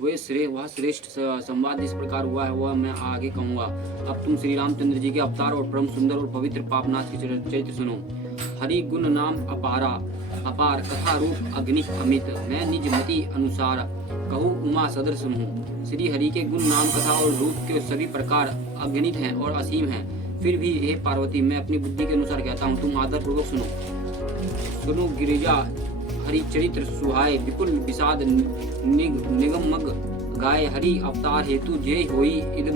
वह श्रेष्ठ संवाद इस प्रकार हुआ है, वह मैं आगे कहूँगा। अब तुम श्री रामचंद्र जी के अवतार और परम सुंदर और पवित्र पापनाथ के चरित्र सुनो। हरि गुण नाम अपार कथा रूप अग्निक अमित, मैं निज मति अनुसार कहूँ उमा सदृश हूँ। श्री हरि के गुण नाम कथा और रूप के सभी प्रकार अगणित हैं और असीम हैं। फिर भी हे पार्वती, मैं अपनी बुद्धि के अनुसार कहता हूँ, तुम आदर पूर्वक सुनो। गिरिजा हरि चरित्र सुहाय, विपुल विषाद निगमग गाय। हरि अवतार हेतु जय होई, इद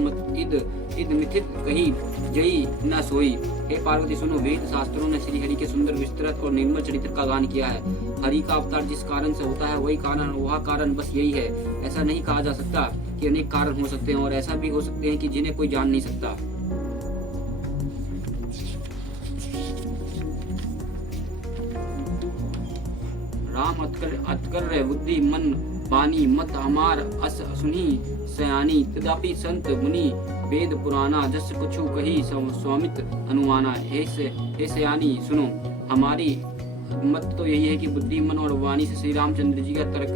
मिथित कही जय न सोई। हे पार्वती सुनो, वेद शास्त्रों ने श्री हरि के सुंदर विस्तृत और निर्मल चरित्र का गान किया है। हरि का अवतार जिस कारण से होता है वह कारण बस यही है। ऐसा नहीं कहा जा सकता कि अनेक कारण हो सकते हैं, और ऐसा भी हो सकते हैं कि जिन्हें कोई जान नहीं सकता। राम अतकर बुद्धि मन बानी, मत हमार अस सुनी सयानी। तदापि संत मुनि वेद पुराना, जस कुछु कही स्वामित अनुमाना। हे सयानी सुनो, हमारी मत तो यही है कि बुद्धि मन और वाणी से श्री रामचंद्र जी का तर्क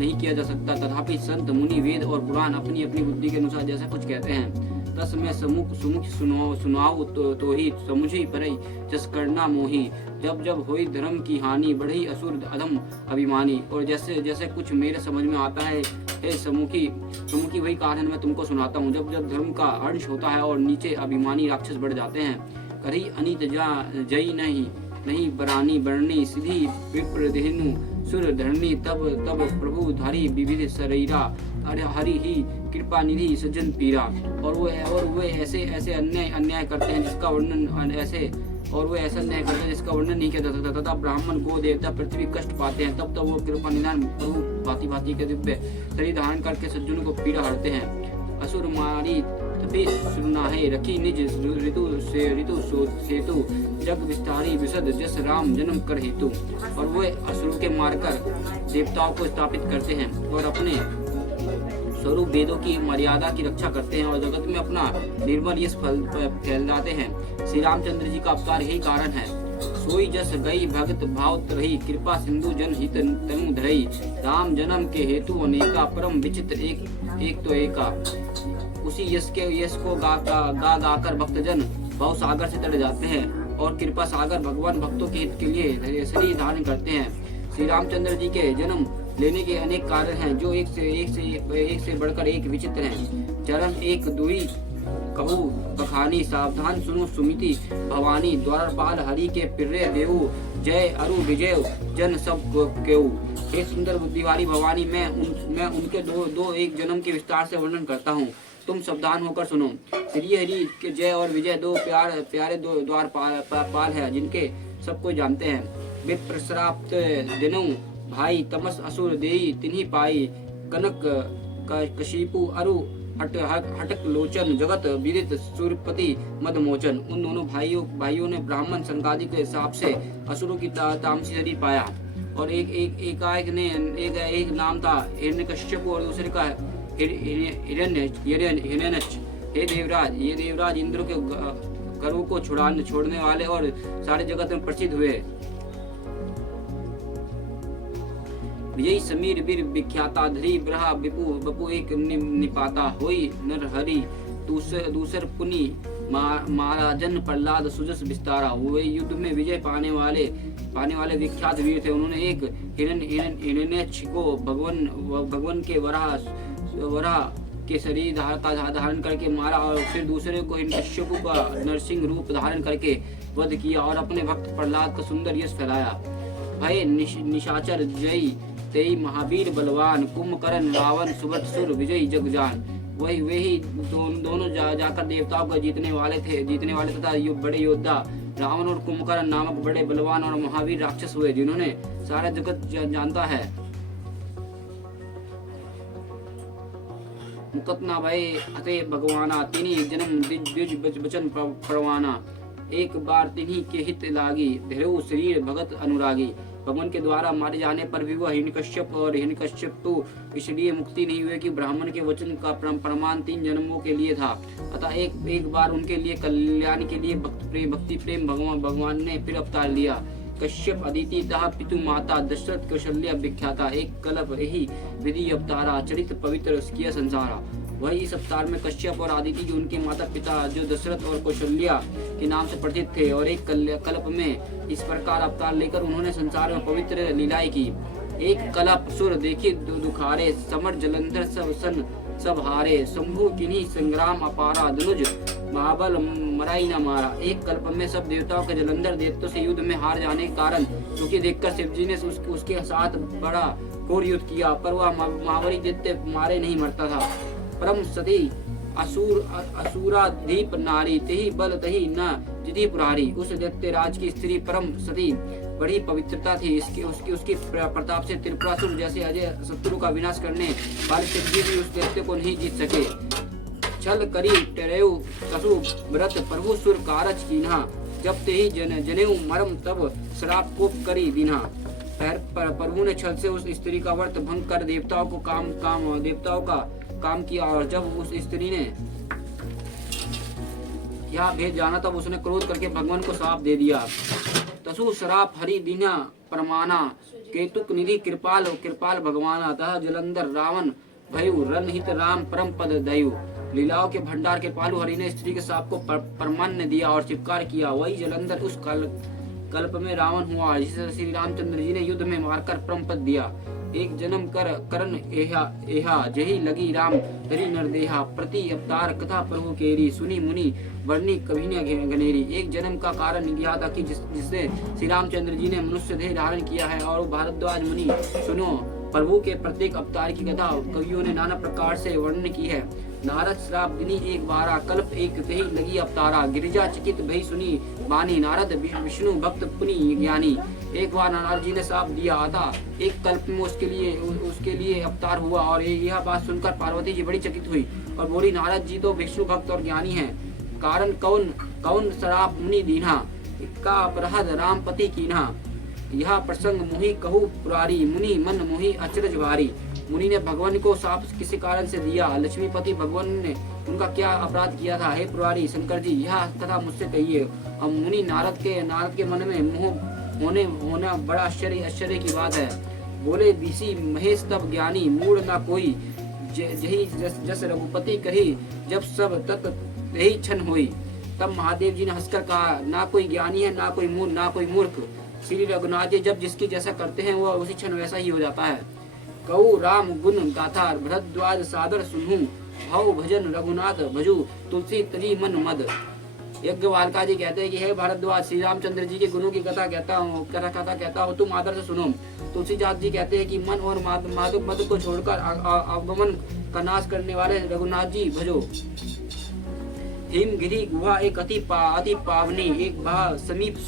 नहीं किया जा सकता। तथापि संत मुनि वेद और पुराण अपनी अपनी बुद्धि के अनुसार जैसा कुछ कहते हैं, तस मैं सुमुख सुनाओ तो ही समुझी परई, जस करना मोही। जब होई धर्म की हानि, बढ़ी असुर अधम अभिमानी। और जैसे जैसे कुछ मेरे समझ में आता है, हे समुखी वही कारण मैं तुमको सुनाता हूँ। जब धर्म का अंश होता है और नीचे अभिमानी राक्षस बढ़ जाते हैं। करी अनित जई नहीं बरानी बरनी, सीधी विप्र देहनु सुर धरनी। तब प्रभु धारी विविध शरीरा, अरे हरि ही कृपा निधि सज्जन पीरा। और वो ऐसे अन्याय करते हैं जिसका वर्णन जिसका वर्णन नहीं किया जा सकता। तथा ब्राह्मण गो देवता पृथ्वी कष्ट पाते हैं। तब वो कृपा निधान प्रभु भांति के दिव्य शरीर धारण करके सज्जनों को पीड़ा हरते हैं। असुर मारी तभी सुनाहे, रखी निज ऋतु सेतु। जग विस्तारी विशद, जस राम जन्म कर हेतु। और वो असुरों के मारकर देवताओं को स्थापित करते हैं और अपने स्वरूप वेदों की मर्यादा की रक्षा करते हैं और जगत में अपना निर्मल यश फैलाते हैं। श्री रामचंद्र जी का अवतार यही कारण है। सोई जस गई भगत भाव रही, कृपा सिंधु जन हित तनु धरई। राम जन्म के हेतु अनेका, परम विचित्र एक तो एका। उसी यश को गा कर भक्तजन भव सागर से तर जाते हैं और कृपा सागर भगवान भक्तों के हित के लिए शरीर धारण करते हैं। श्री रामचंद्र जी के जन्म लेने के अनेक कारण हैं, जो एक से बढ़कर एक विचित्र हैं। चरण एक दुई कहू बखानी, सावधान सुनो सुमिति भवानी। द्वारपाल हरि के प्रिय देवु, जय अरु विजय जन सब केऊ। एक सुंदर बुद्धि वाली भवानी, मैं उनके दो एक जन्म के विस्तार से वर्णन करता हूँ, तुम सावधान होकर सुनो। श्री हरि के जय और विजय दो प्यारे द्वारपाल है, जिनके सब कोई जानते हैं। विप्रश्राप्त दिनों भाई, तमस असुर देई तिन्ही पाई। कनक कशिपु अरु हटक लोचन, जगत विदित सूर्यपति मदमोचन। उन दोनों भाइयों ने ब्राह्मण संगादि के हिसाब से असुरों की तामसी शरीर पाया। और एक नाम था हिरण्यकश्यप और दूसरे का हिरण्यच। हे देवराज, ये देवराज इंद्र के गर्व को छोड़ने वाले और सारे जगत में प्रसिद्ध हुए। विजयी समीर वीर विख्याता, धरी ब्रहा बपु एक निपाता। होई नर हरि दूसर पुनि, महाराजन प्रहलाद सुजस विस्तारा। वे युद्ध में विजय पाने वाले विख्यात वीर थे। उन्होंने एक हिरण्यक्ष को भगवान के वराह के शरीर धारण करके मारा और फिर दूसरे को हिरण्यकश्यप का नरसिंह रूप धारण करके वध किया और अपने भक्त प्रहलाद का सुंदर यश फैलाया। भय निशाचर जयी तेई महावीर बलवान, कुंभकर्ण रावण सुभट सुर विजयी जगजान। वही दोनों जाकर देवताओं को जीतने वाले तथा बड़े योद्धा रावण और कुंभकर्ण नामक बड़े बलवान और महावीर राक्षस हुए, जिन्होंने सारा जगत जानता है। मुकतना भय अते भगवाना, तिन्ही जन्म द्विज वचन परवाना। एक बार तिन्ही के हित लागी, धैर्य शरीर भगत अनुरागी। भगवान के द्वारा मारे जाने पर भी वह हिरण्यकश्यप और हिरण्यकश्यप इसलिए मुक्ति नहीं हुए कि ब्राह्मण के वचन का प्रमाण 3 जन्मों के लिए था। अतः एक बार उनके लिए कल्याण के लिए भक्ति प्रेम भगवान ने फिर अवतार लिया। कश्यप अदिति तह पितु माता दशरथ कौशल्या विख्याता। एक कल्प यही विधि अवतारा चरित पवित्र किया संसारा। वही इस अवतार में कश्यप और आदिति जो उनके माता पिता जो दशरथ और कौशल्या के नाम से परिचित थे, और एक कल्प में इस प्रकार अवतार लेकर उन्होंने संसार में पवित्र लीलाएं की। एक कल्प सुर देखी दुखारे, समर जलंधर सब हारे, शंभु किन्हीं संग्राम अपारा, धनुज महाबल मराई न मारा। एक कल्प में सब देवताओं के जलंधर दैत्यों से युद्ध में हार जाने के कारण दुखी देखकर शिवजी ने उसके साथ बड़ा घोर युद्ध किया, पर वह महाबली दैत्य मारे नहीं मरता था। परम सती असुराधीप नारी, तेही बल तही न जिति पुरारी। उस दैत्य राज की स्त्री परम सती बड़ी पवित्रता थी। उसकी प्रताप से त्रिपुरासुर जैसे अजय शत्रु का विनाश करने वाले शिवजी भी उस दैत्य को नहीं जीत सके। छल करी टेरेउ कसु व्रत प्रभु सुर कारज कीन्हा, जब ते ही जनेऊ मरम तब श्राप कोप करी दीन्हा। प्रभु ने छल से उस स्त्री का व्रत भंग कर देवताओं का काम किया, और जब उस स्त्री ने यह भेद जाना तब उसने क्रोध करके भगवान को श्राप दे दिया। तसु श्राप हरि दीना परमाना, केतुक निधि कृपाल भगवाना। तह जलंधर रावण भयु रणहित राम परम पद दयु। लीलाओं के भंडार के पालू हरि ने स्त्री के श्राप को परमान्य दिया और स्वीकार किया। वही जलंधर उस कल्प में रावण हुआ, जिसे श्री रामचंद्र जी ने युद्ध में मारकर परम पद दिया। एक जन्म करन एहा जही लगी राम हरि नरदेहा, प्रति अवतार कथा प्रभु केरी, सुनी मुनि वर्णी कभी न घनेरी। एक जन्म का कारण यह था कि जिससे श्री रामचंद्र जी ने मनुष्य देह धारण किया है, और भारद्वाज मुनि सुनो प्रभु के प्रत्येक अवतार की कथा कवियों ने नाना प्रकार से वर्णन की है। नारद श्राप दिनी एक बारा, कल्प एक तेही लगी अवतारा, गिरिजा चकित भई सुनी बानी, नारद विष्णु भक्त पुनि ज्ञानी। एक बार नारद जी ने श्राप दिया था, एक कल्प में उसके लिए अवतार हुआ, और यह बात सुनकर पार्वती जी बड़ी चकित हुई और बोली, नारद जी तो विष्णु भक्त और ज्ञानी हैं, कारण कौन श्राप मुनि दीन्हा, इक्का अपराध राम पति कीन्हा। यह प्रसंग मोहि कहू पुरारी, मुनि मन मोहि अचरज भारी। मुनि ने भगवान को श्राप किसी कारण से दिया, लक्ष्मीपति भगवान ने उनका क्या अपराध किया था, हे पुरारी शंकर जी यह कथा मुझसे कहिए। अब मुनि नारद के मन में मोह होना बड़ा आश्चर्य की बात है। बोले, ऋषि महेश तब ज्ञानी, मूढ़ ना कोई, जही जस रघुपति कही, जब सब तत् यही क्षण हुई। तब महादेव जी ने हंसकर कहा, ना कोई ज्ञानी है, ना कोई मूर्ख। श्री रघुनाथ जी जब जिसकी जैसा करते हैं वह उसी क्षण वैसा ही हो जाता है। कहू राम गुण गाथा, भरद्वाज सादर सुनहु, भव भजन रघुनाथ भजू, तुलसी तजी मन मद। यज्ञवाल्का जी कहते हैं कि हे भारद्वाज, श्री रामचंद्र जी के गुणों की कथा कहता हूँ, तुम आदर से सुनो। तुलसीदास जी कहते हैं कि मन और माधव मद को छोड़कर अवगमन का नाश करने वाले रघुनाथ जी भजो। हिमगिरी गुहा एक अति पावनी, एक भा समीप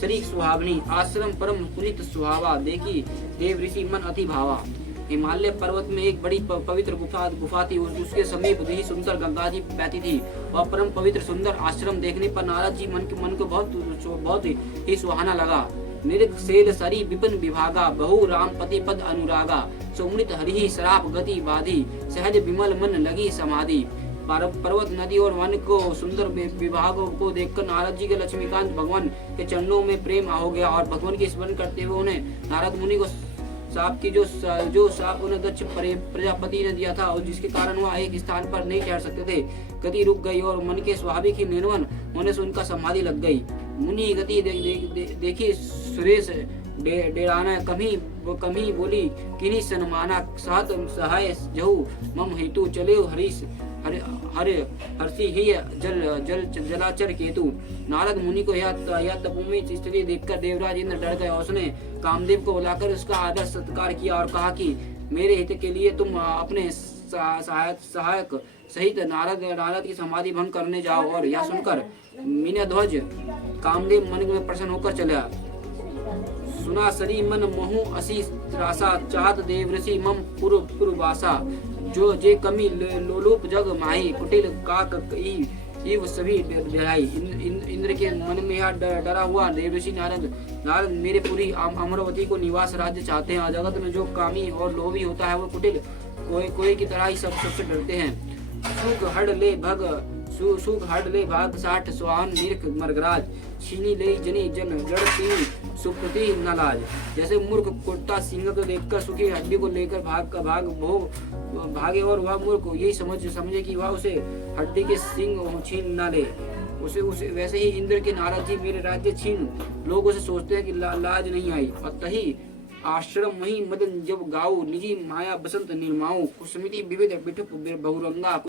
शरीक सुहावनी, आश्रम परम पुनित सुहावा, देखी देव ऋषि मन अति भावा। हिमालय पर्वत में एक बड़ी पवित्र गुफा थी, उसके समीप ही सुंदर गंगा जी बहती थी। वह परम पवित्र सुंदर आश्रम देखने पर नारद जी मन को बहुत ही सुहाना लगा। निरिख सेल सरी विपिन विभागा, बहु राम पति पद अनुरागा, सुमृत हरि शराप गति बाधी, सहज विमल मन लगी समाधि। पर्वत नदी और वन को सुंदर विभागों को देखकर नारद जी के लक्ष्मीकांत भगवान के चरणों में प्रेम हो गया, और भगवान की स्मरण करते हुए उन्हें नारद मुनि को सांप की जो सांप उन्हें दक्ष प्रजापति ने दिया था, और जिसके कारण वह एक स्थान पर नहीं ठहर सकते थे, गति रुक गई और मन के स्वाभाविक ही निर्वन होने से उनका समाधि लग गई। मुनि गति देखी सुरेश डेराना, कमी बोली किन्हीं सनमाना, सहत सहाय जहु मम हेतु, चले हर्षि ही जलाचर केतु। नारद मुनि को यह तपोमयी स्थिति देखकर देवराज इंद्र डर गए, और उसने कामदेव को बुलाकर उसका आदर सत्कार किया और कहा कि मेरे हित के लिए तुम अपने सहायक सहित नारद की समाधि भंग करने जाओ। और यह सुनकर मीनध्वज कामदेव मन में प्रसन्न होकर चला। सुना सरी मन मोहु असी त्रासा, चाहत देव ऋषि मम पुरवासा, जो जे कमी लोलुप जग माही, कुटिल काक इव सभी डराई। इंद्र के मन में यह डरा हुआ देवऋषि नारद मेरे पूरी अमरावती को निवास राज्य चाहते हैं। जगत में जो कामी और लोभी होता है वो कुटिल कोई की तरह ही सबसे डरते हैं। सुख हड़ ले भाग साठ सुहान निरख मर्गराज, छीनी ले जनी जन जड़ सिंह सुप्रति न लाज। जैसे मूर्ख कुत्ता सिंह को देखकर सुखी हड्डी को लेकर भागे और वह मूर्ख यही समझे कि वह उसे हड्डी के सिंह छीन न ले, उसे वैसे ही इंद्र की नाराज जी मेरे राज्य छीन। लोग उसे सोचते हैं कि लाज नहीं आई। अतही आश्रम वही मदन जब गाऊ, निजी माया बसंत निर्माऊ, कुसुमिति विविध बिठुप बहुरंगा।